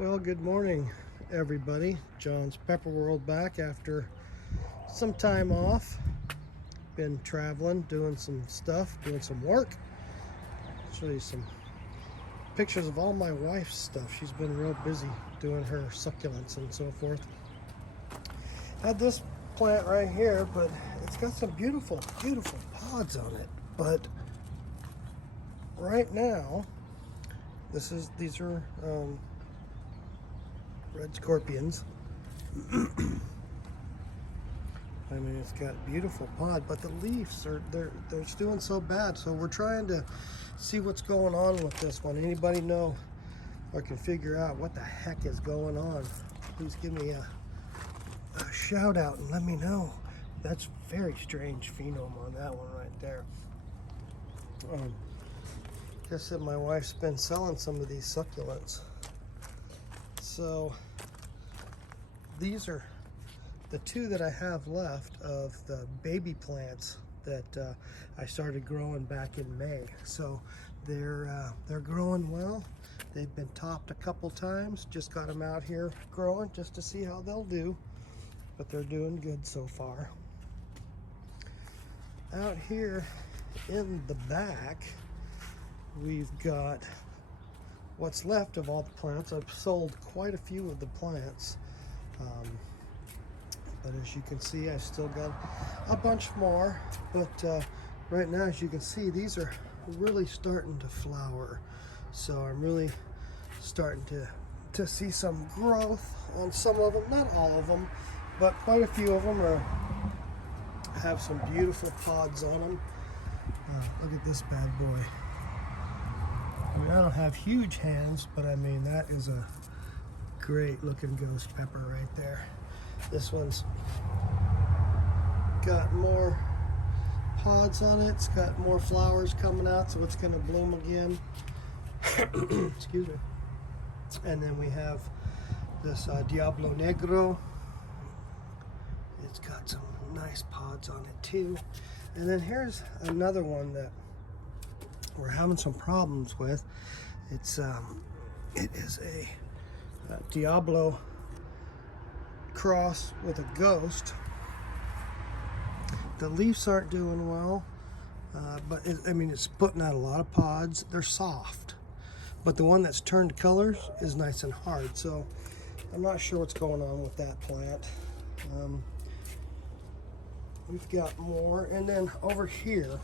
Well, good morning, everybody. John's Pepper World back after some time off. Been traveling, doing some stuff, doing some work. Show you some pictures of all my wife's stuff. She's been real busy doing her succulents and so forth. Had this plant right here, but it's got some beautiful, beautiful pods on it. But right now, these are red scorpions. I mean, it's got a beautiful pod, but the leaves they're doing so bad. So we're trying to see what's going on with this one. Anybody know or can figure out what the heck is going on? Please give me a shout out and let me know. That's very strange phenome on that one right there. Guess that my wife's been selling some of these succulents. So these are the two that I have left of the baby plants that I started growing back in May. So they're growing well. They've been topped a couple times. Just got them out here growing just to see how they'll do. But they're doing good so far. Out here in the back, we've got what's left of all the plants. I've sold quite a few of the plants. But as you can see, I still got a bunch more. But right now, as you can see, these are really starting to flower. So I'm really starting to see some growth on some of them. Not all of them, but quite a few of them have some beautiful pods on them. Look at this bad boy. I mean, I don't have huge hands, but I mean, that is a great looking ghost pepper right there. This one's got more pods on it. It's got more flowers coming out, so it's going to bloom again. Excuse me. And then we have this Diablo Negro. It's got some nice pods on it too. And then here's another one that we're having some problems with. It is a Diablo cross with a ghost. The leaves aren't doing well, but it's putting out a lot of pods. They're soft, but the one that's turned colors is nice and hard. So I'm not sure what's going on with that plant. We've got more, and then over here,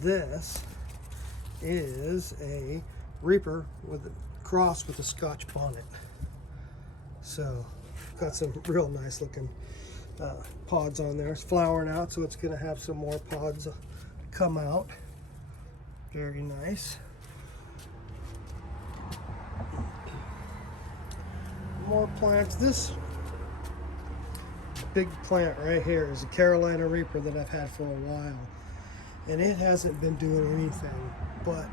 this is a Reaper with a cross with a Scotch bonnet. So got some real nice looking pods on there. It's flowering out, so it's going to have some more pods come out. Very nice. More plants. This big plant right here is a Carolina Reaper that I've had for a while, and it hasn't been doing anything, but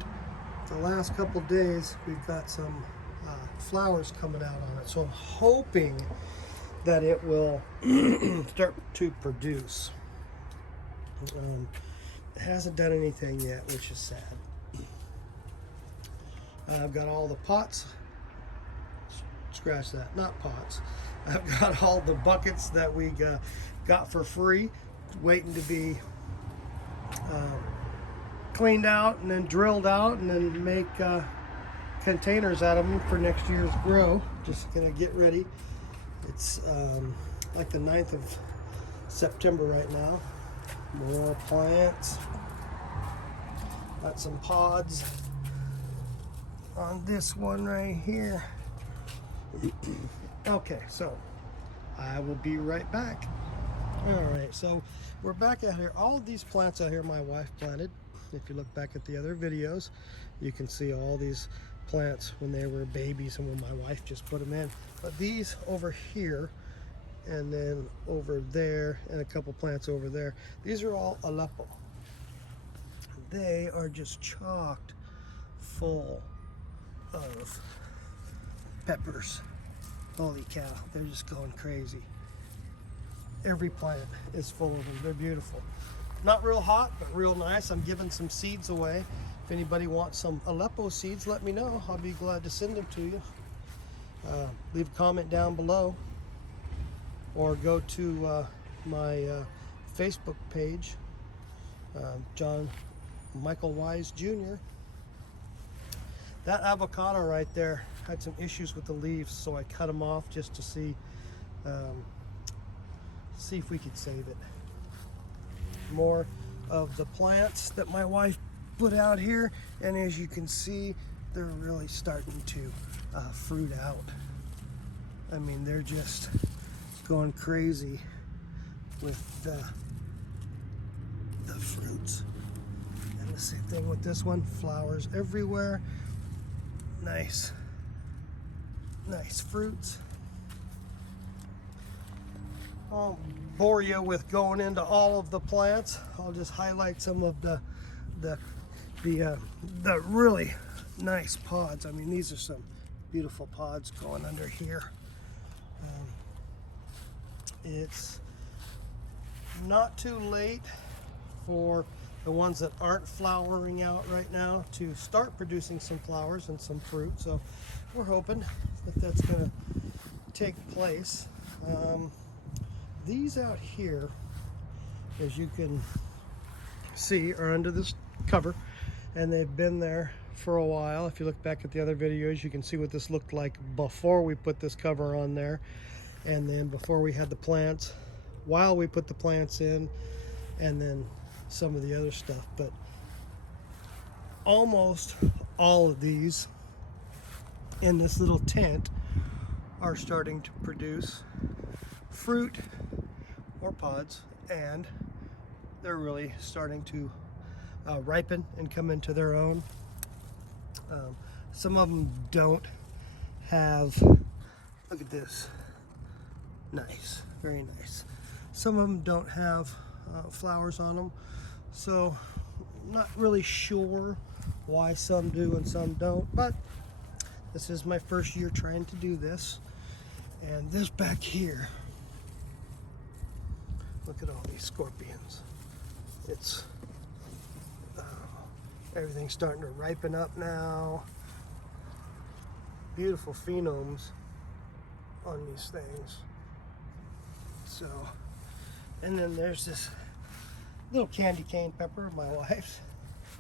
the last couple days we've got some flowers coming out on it, so I'm hoping that it will start to produce. It hasn't done anything yet, which is sad. I've got all the pots, scratch that, not pots. I've got all the buckets that we got for free, waiting to be cleaned out and then drilled out and then make containers out of them for next year's grow. Just gonna get ready. It's like the 9th of September right now. More plants. Got some pods on this one right here. Okay, so I will be right back. All right, so we're back out here. All of these plants out here my wife planted. If you look back at the other videos, you can see all these plants when they were babies and when my wife just put them in. But these over here, and then over there, and a couple plants over there, these are all Aleppo. They are just chocked full of peppers. Holy cow, they're just going crazy. Every plant is full of them. They're beautiful. Not real hot, but real nice. I'm giving some seeds away If anybody wants some Aleppo seeds, let me know. I'll be glad to send them to you. Leave a comment down below, or go to my Facebook page, John Michael Wise Jr. That avocado right there had some issues with the leaves, so I cut them off just to see if we could save it. More of the plants that my wife put out here, and as you can see, they're really starting to fruit out. I mean, they're just going crazy with the fruits. And the same thing with this one, flowers everywhere. Nice fruits. I won't bore you with going into all of the plants. I'll just highlight some of the really nice pods. I mean, these are some beautiful pods going under here. It's not too late for the ones that aren't flowering out right now to start producing some flowers and some fruit. So we're hoping that that's going to take place. These out here, as you can see, are under this cover, and they've been there for a while. If you look back at the other videos, you can see what this looked like before we put this cover on there, and then before we had the plants, while we put the plants in, and then some of the other stuff. But almost all of these in this little tent are starting to produce fruit or pods, and they're really starting to ripen and come into their own. Some of them don't have, look at this, nice, very nice. Some of them don't have flowers on them, so I'm not really sure why some do and some don't, but this is my first year trying to do this. And this back here, look at all these scorpions. It's everything's starting to ripen up now. Beautiful phenoms on these things. So, and then there's this little candy cane pepper of my wife's.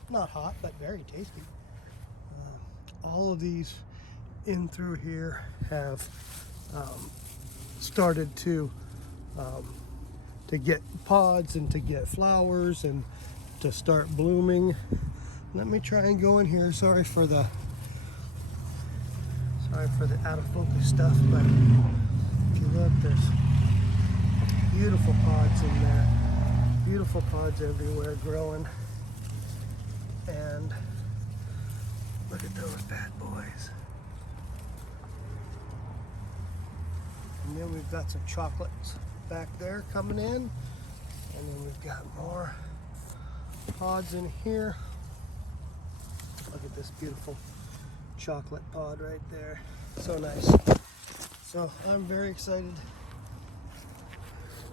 Not hot, but very tasty. All of these in through here have started to get pods and to get flowers and to start blooming. Let me try and go in here. Sorry for the out of focus stuff, but if you look, there's beautiful pods in there. Beautiful pods everywhere growing. And look at those bad boys. And then we've got some chocolates back there coming in. And then we've got more pods in here. Look at this beautiful chocolate pod right there. So nice. So I'm very excited.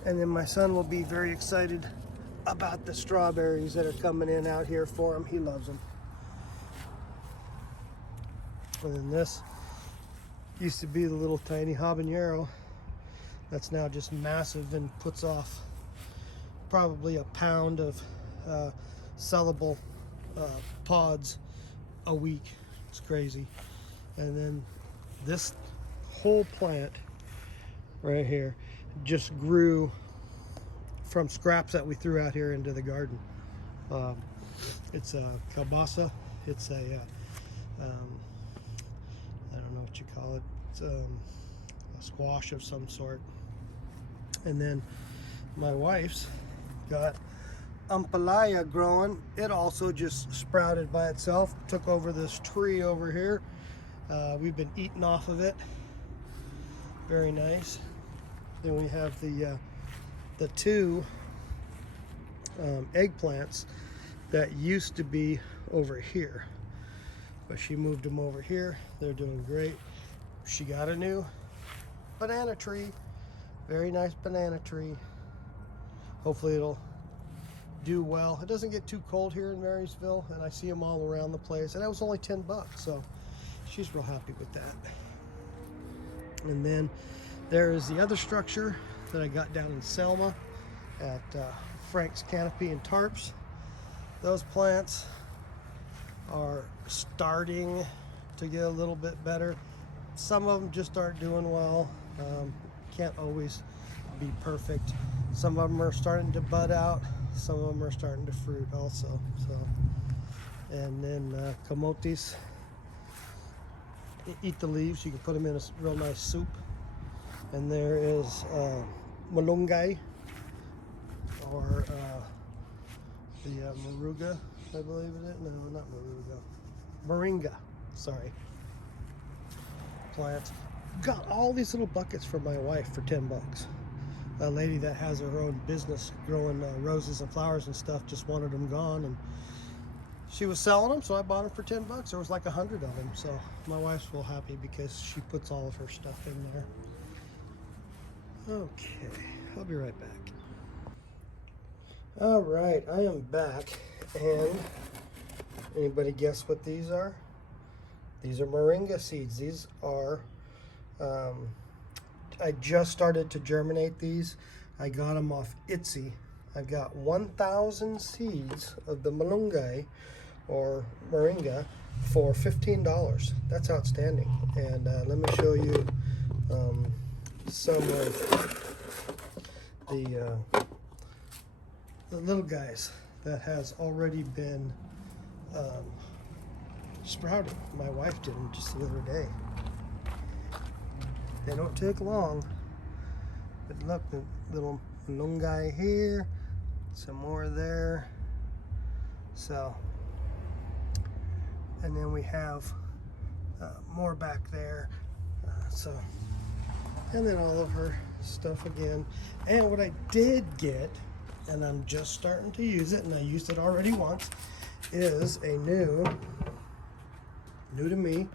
And then my son will be very excited about the strawberries that are coming in out here for him. He loves them. And then this used to be the little tiny habanero. That's now just massive and puts off probably a pound of sellable pods a week. It's crazy. And then this whole plant right here just grew from scraps that we threw out here into the garden. It's a kielbasa. It's a I don't know what you call it. It's a squash of some sort. And then my wife's got ampalaya growing. It also just sprouted by itself. Took over this tree over here. We've been eating off of it. Very nice. Then we have the two eggplants that used to be over here, but she moved them over here. They're doing great. She got a new banana tree. Very nice banana tree. Hopefully it'll do well. It doesn't get too cold here in Marysville, and I see them all around the place. And that was only 10 bucks, so she's real happy with that. And then there is the other structure that I got down in Selma at Frank's Canopy and Tarps. Those plants are starting to get a little bit better. Some of them just aren't doing well. Can't always be perfect. Some of them are starting to bud out. Some of them are starting to fruit also. So, and then camotes, eat the leaves. You can put them in a real nice soup. And there is malunggay, or the moruga, I believe it is. No, not moruga. Moringa, sorry. Plants. Got all these little buckets for my wife for 10 bucks. A lady that has her own business growing roses and flowers and stuff just wanted them gone, and she was selling them, so I bought them for 10 bucks. There was like 100 of them, so my wife's real happy because she puts all of her stuff in there. Okay, I'll be right back. All right, I am back, and anybody guess what these are? These are moringa seeds. These are, I just started to germinate these. I got them off Etsy. I've got 1,000 seeds of the malunggay or moringa for $15. That's outstanding. And let me show you some of the little guys that has already been sprouted. My wife did them just the other day. They don't take long, but look, the little malunggay here, some more there. So, and then we have more back there. So, and then all of her stuff again. And what I did get, and I'm just starting to use it, and I used it already once, is a new to me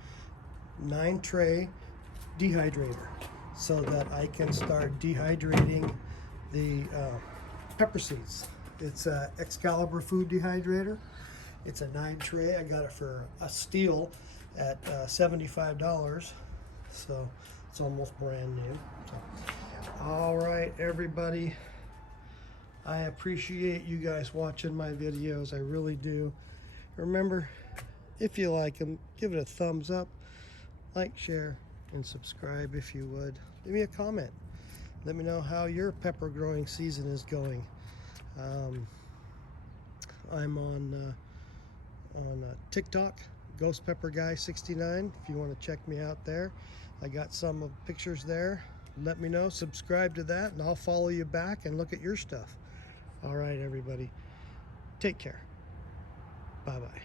9-tray dehydrator, so that I can start dehydrating the pepper seeds. It's a Excalibur food dehydrator. It's a 9-tray. I got it for a steal at $75, so it's almost brand new. So, all right, everybody, I appreciate you guys watching my videos. I really do. Remember, if you like them, give it a thumbs up, like, share, and subscribe if you would. Leave me a comment. Let me know how your pepper growing season is going. I'm on TikTok, Ghost Pepper Guy 69. If you want to check me out there, I got some of pictures there. Let me know. Subscribe to that, and I'll follow you back and look at your stuff. All right, everybody. Take care. Bye-bye.